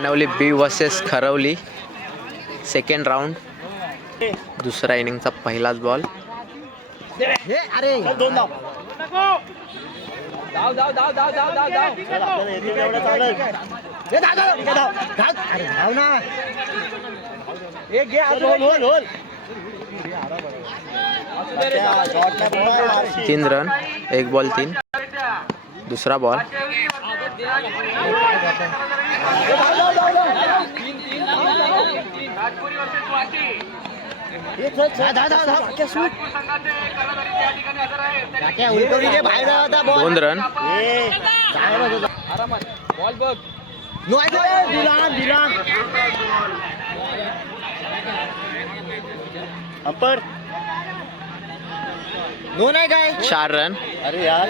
नानवली बी versus Kharwali second round. दुसरा इनिंगचा पहिलाच ball. अरे दोन धाव धाव धाव धाव धाव धाव धाव धाव ना एक घे 3 रन 1 बॉल 3. दुसरा बॉल. दोन रन. बॉल बघ अंपर दोन आहे काय 4 रन. अरे यार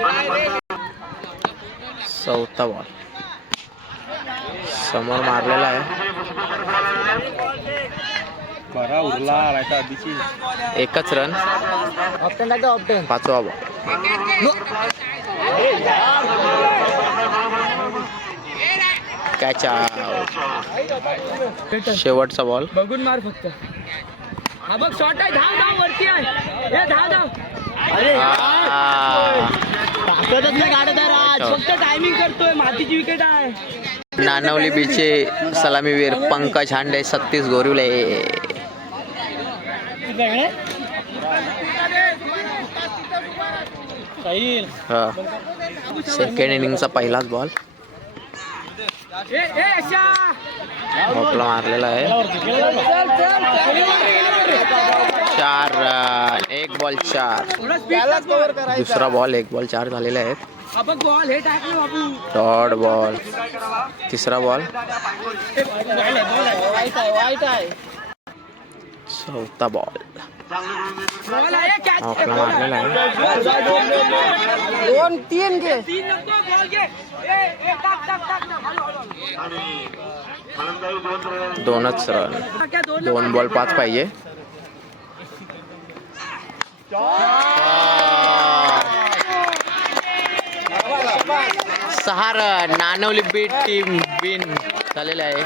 चौथा बॉल समोर मारलेला आहे. बरा उरला राहता आधीची. एकच रन. ऑप्शन लागतो ऑप्शन. पाचवा बॉल. Catch out. शेवटचा बॉल. बघून मार फक्त. हा बघ शॉट आहे. धाव धाव वरती आहे. हे धाव धाव. अरे ताकदच नाही काढत आहे राज. फक्त टायमिंग करतोय. मातीची विकेट आहे. नानवली बीचे सलामीवीर पंकज हांडे 36 गोरिवले. सेकंड इनिंगचा पहिलाच बॉल. भोपळा मारलेला आहे. 4 रन 1 बॉल 4. दुसरा बॉल 1 बॉल 4 झालेले आहेत. Dot ball. तिसरा बॉल. चौथा बॉल. भोपळा मारलेला आहे. 2-3 घे. 2च रन. 2 बॉल 5 पाहिजे. 6 रन. नानवली बीट टीम विन झालेले आहे.